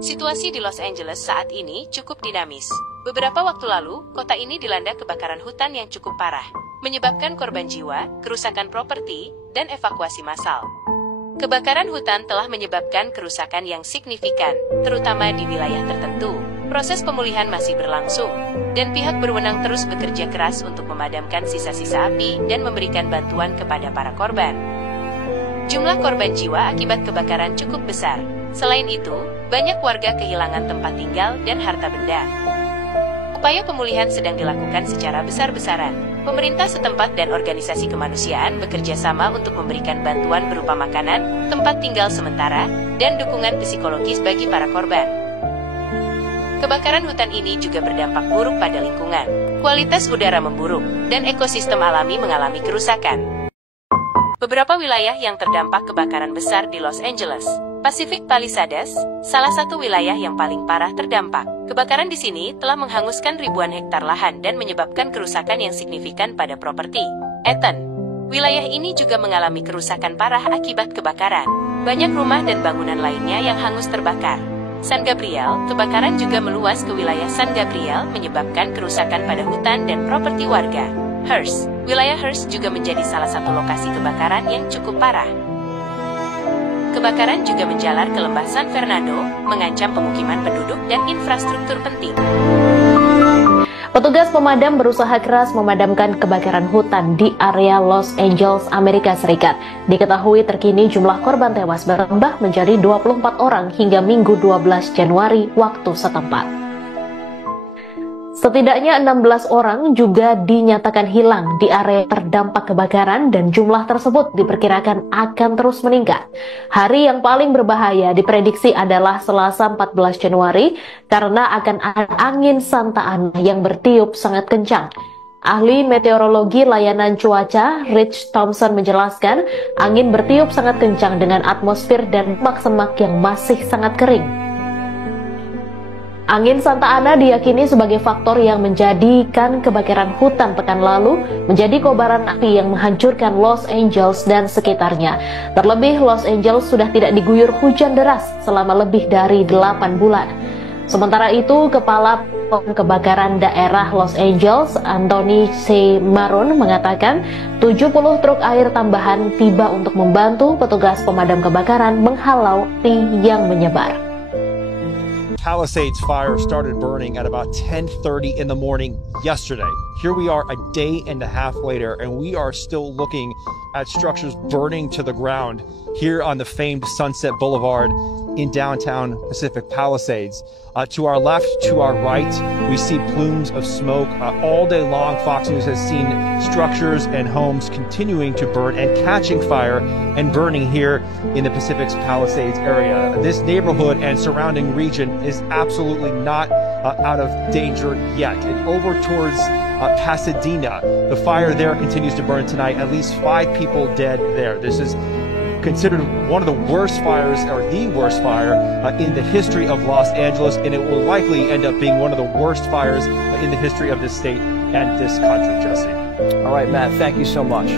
Situasi di Los Angeles saat ini cukup dinamis. Beberapa waktu lalu, kota ini dilanda kebakaran hutan yang cukup parah, menyebabkan korban jiwa, kerusakan properti, dan evakuasi massal. Kebakaran hutan telah menyebabkan kerusakan yang signifikan, terutama di wilayah tertentu. Proses pemulihan masih berlangsung, dan pihak berwenang terus bekerja keras untuk memadamkan sisa-sisa api dan memberikan bantuan kepada para korban. Jumlah korban jiwa akibat kebakaran cukup besar. Selain itu, banyak warga kehilangan tempat tinggal dan harta benda. Upaya pemulihan sedang dilakukan secara besar-besaran. Pemerintah setempat dan organisasi kemanusiaan bekerja sama untuk memberikan bantuan berupa makanan, tempat tinggal sementara, dan dukungan psikologis bagi para korban. Kebakaran hutan ini juga berdampak buruk pada lingkungan. Kualitas udara memburuk, dan ekosistem alami mengalami kerusakan. Beberapa wilayah yang terdampak kebakaran besar di Los Angeles. Pacific Palisades, salah satu wilayah yang paling parah terdampak. Kebakaran di sini telah menghanguskan ribuan hektar lahan dan menyebabkan kerusakan yang signifikan pada properti. Eton, wilayah ini juga mengalami kerusakan parah akibat kebakaran. Banyak rumah dan bangunan lainnya yang hangus terbakar. San Gabriel, kebakaran juga meluas ke wilayah San Gabriel menyebabkan kerusakan pada hutan dan properti warga. Hearst, wilayah Hearst juga menjadi salah satu lokasi kebakaran yang cukup parah. Kebakaran juga menjalar ke lembah San Fernando, mengancam pemukiman penduduk dan infrastruktur penting. Petugas pemadam berusaha keras memadamkan kebakaran hutan di area Los Angeles, Amerika Serikat. Diketahui terkini jumlah korban tewas bertambah menjadi 24 orang hingga Minggu 12 Januari waktu setempat. Setidaknya 16 orang juga dinyatakan hilang di area terdampak kebakaran dan jumlah tersebut diperkirakan akan terus meningkat. Hari yang paling berbahaya diprediksi adalah Selasa 14 Januari karena akan ada angin Santa Ana yang bertiup sangat kencang. Ahli meteorologi layanan cuaca Rich Thompson menjelaskan angin bertiup sangat kencang dengan atmosfer dan semak-semak yang masih sangat kering. Angin Santa Ana diyakini sebagai faktor yang menjadikan kebakaran hutan pekan lalu menjadi kobaran api yang menghancurkan Los Angeles dan sekitarnya. Terlebih, Los Angeles sudah tidak diguyur hujan deras selama lebih dari 8 bulan. Sementara itu, Kepala Kebakaran Daerah Los Angeles, Anthony C. Maron, mengatakan 70 truk air tambahan tiba untuk membantu petugas pemadam kebakaran menghalau api yang menyebar. Palisades fire started burning at about 10:30 in the morning yesterday. Here we are a day and a half later, and we are still looking at structures burning to the ground here on the famed Sunset Boulevard in downtown Pacific Palisades. To our left, to our right, we see plumes of smoke. All day long, Fox News has seen structures and homes continuing to burn and catching fire and burning here in the Pacific Palisades area. This neighborhood and surrounding region is absolutely not out of danger yet. And over towards Pasadena, the fire there continues to burn tonight. At least 5 people dead there. This is considered one of the worst fires, or the worst fire in the history of Los Angeles, and it will likely end up being one of the worst fires in the history of this state and this country, Jesse. All right, Matt, thank you so much.